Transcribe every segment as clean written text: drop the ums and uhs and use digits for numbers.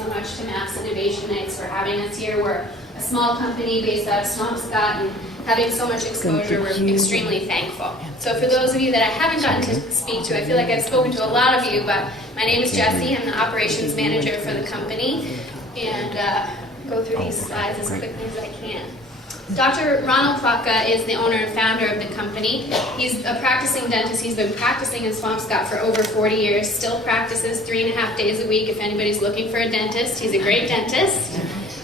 so much to Maps Innovation Nights for having us here. We're a small company based out of Swampscott, and having so much exposure, we're extremely thankful. So for those of you that I haven't gotten to speak to, I feel like I've spoken to a lot of you, but my name is Jessie. I'm the operations manager for the company, and go through these slides as quickly as I can. Dr. Ronald Plaka is the owner and founder of the company. He's a practicing dentist. He's been practicing in Swampscott for over 40 years, still practices 3.5 days a week if anybody's looking for a dentist. He's a great dentist.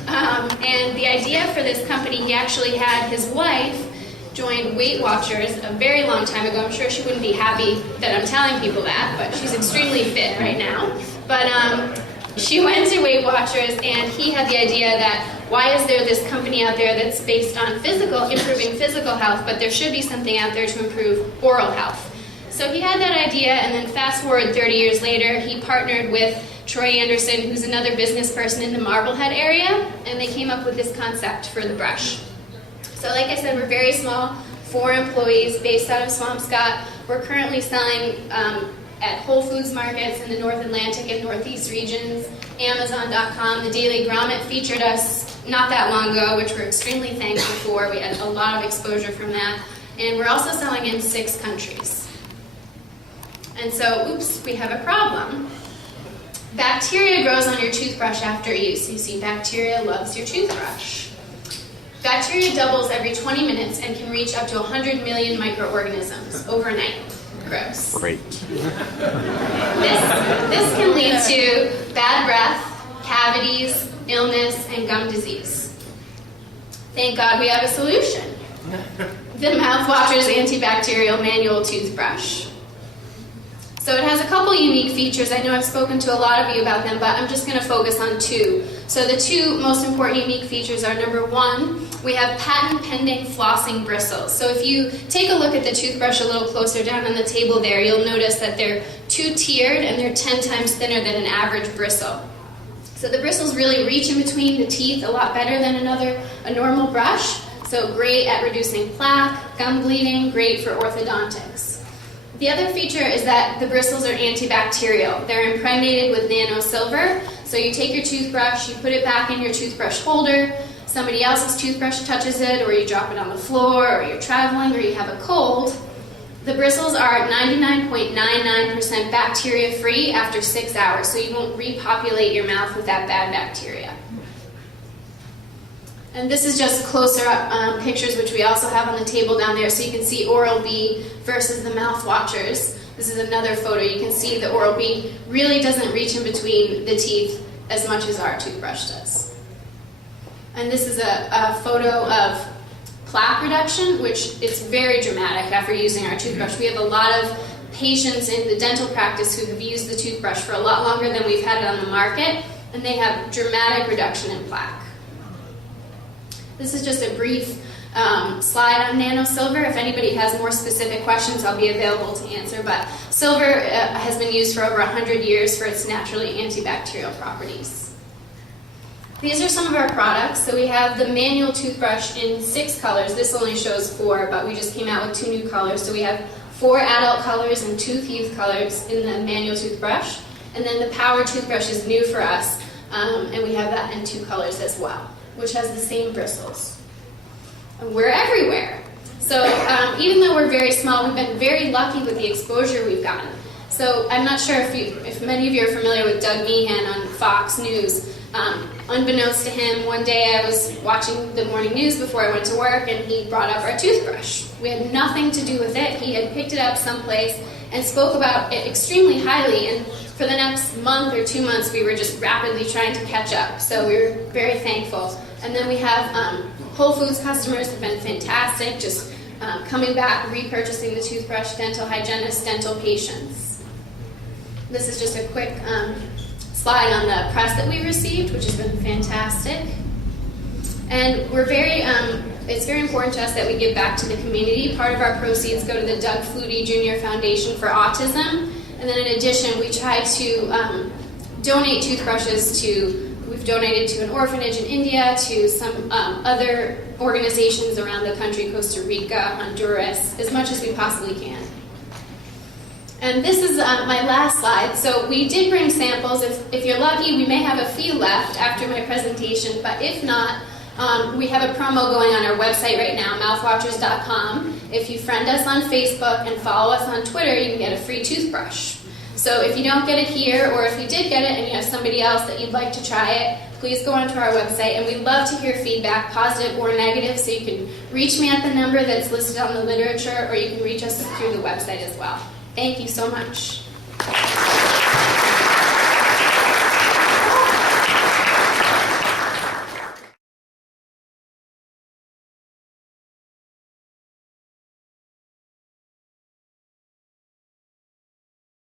And the idea for this company, he actually had his wife join Weight Watchers a very long time ago. I'm sure she wouldn't be happy that I'm telling people that, but she's extremely fit right now. But she went to Weight Watchers, and he had the idea that why is there this company out there that's based on improving physical health, but there should be something out there to improve oral health. So he had that idea, and then fast forward 30 years later, he partnered with Troy Anderson, who's another business person in the Marblehead area, and they came up with this concept for the brush. So like I said, we're very small, 4 employees based out of Swampscott. We're currently selling at Whole Foods markets in the North Atlantic and Northeast regions, Amazon.com. The Daily Grommet featured us not that long ago, which we're extremely thankful for. We had a lot of exposure from that. And we're also selling in 6 countries. And so, oops, we have a problem. Bacteria grows on your toothbrush after use. You see, bacteria loves your toothbrush. Bacteria doubles every 20 minutes and can reach up to 100 million microorganisms overnight. Gross. Great. This can lead to bad breath, cavities, illness, and gum disease. Thank God we have a solution. The Mouthwatchers antibacterial manual toothbrush. So it has a couple unique features. I know I've spoken to a lot of you about them, but I'm just going to focus on 2. So the 2 most important unique features are, number 1, we have patent-pending flossing bristles. So if you take a look at the toothbrush a little closer down on the table there, you'll notice that they're 2-tiered and they're 10 times thinner than an average bristle. So the bristles really reach in between the teeth a lot better than a normal brush. So great at reducing plaque, gum bleeding, great for orthodontics. The other feature is that the bristles are antibacterial. They're impregnated with nano-silver. So you take your toothbrush, you put it back in your toothbrush holder, somebody else's toothbrush touches it, or you drop it on the floor, or you're traveling, or you have a cold. The bristles are 99.99% bacteria-free after 6 hours, so you won't repopulate your mouth with that bad bacteria. And this is just closer up pictures, which we also have on the table down there, so you can see Oral-B versus the Mouthwatchers. This is another photo. You can see the Oral-B really doesn't reach in between the teeth as much as our toothbrush does. And this is a photo of plaque reduction, which is very dramatic after using our toothbrush. We have a lot of patients in the dental practice who have used the toothbrush for a lot longer than we've had it on the market, and they have dramatic reduction in plaque. This is just a brief slide on nano-silver. If anybody has more specific questions, I'll be available to answer. But silver has been used for over 100 years for its naturally antibacterial properties. These are some of our products. So we have the manual toothbrush in 6 colors. This only shows 4, but we just came out with 2 new colors. So we have 4 adult colors and 2 youth colors in the manual toothbrush. And then the power toothbrush is new for us, and we have that in 2 colors as well, which has the same bristles. And we're everywhere. So even though we're very small, we've been very lucky with the exposure we've gotten. So I'm not sure if many of you are familiar with Doug Meehan on Fox News. Unbeknownst to him, one day I was watching the morning news before I went to work, and he brought up our toothbrush. We had nothing to do with it. He had picked it up someplace and spoke about it extremely highly, and for the next month or 2 months, we were just rapidly trying to catch up. So we were very thankful. And then we have Whole Foods customers have been fantastic, just coming back, repurchasing the toothbrush, dental hygienists, dental patients. This is just a quick slide on the press that we received, which has been fantastic. And we're it's very important to us that we give back to the community. Part of our proceeds go to the Doug Flutie Jr. Foundation for Autism. And then in addition, we try to donate toothbrushes we've donated to an orphanage in India, to some other organizations around the country, Costa Rica, Honduras, as much as we possibly can. And this is my last slide. So we did bring samples. If you're lucky, we may have a few left after my presentation, but if not, we have a promo going on our website right now, mouthwatchers.com. If you friend us on Facebook and follow us on Twitter, you can get a free toothbrush. So if you don't get it here, or if you did get it and you have somebody else that you'd like to try it, please go onto our website, and we'd love to hear feedback, positive or negative, so you can reach me at the number that's listed on the literature, or you can reach us through the website as well. Thank you so much.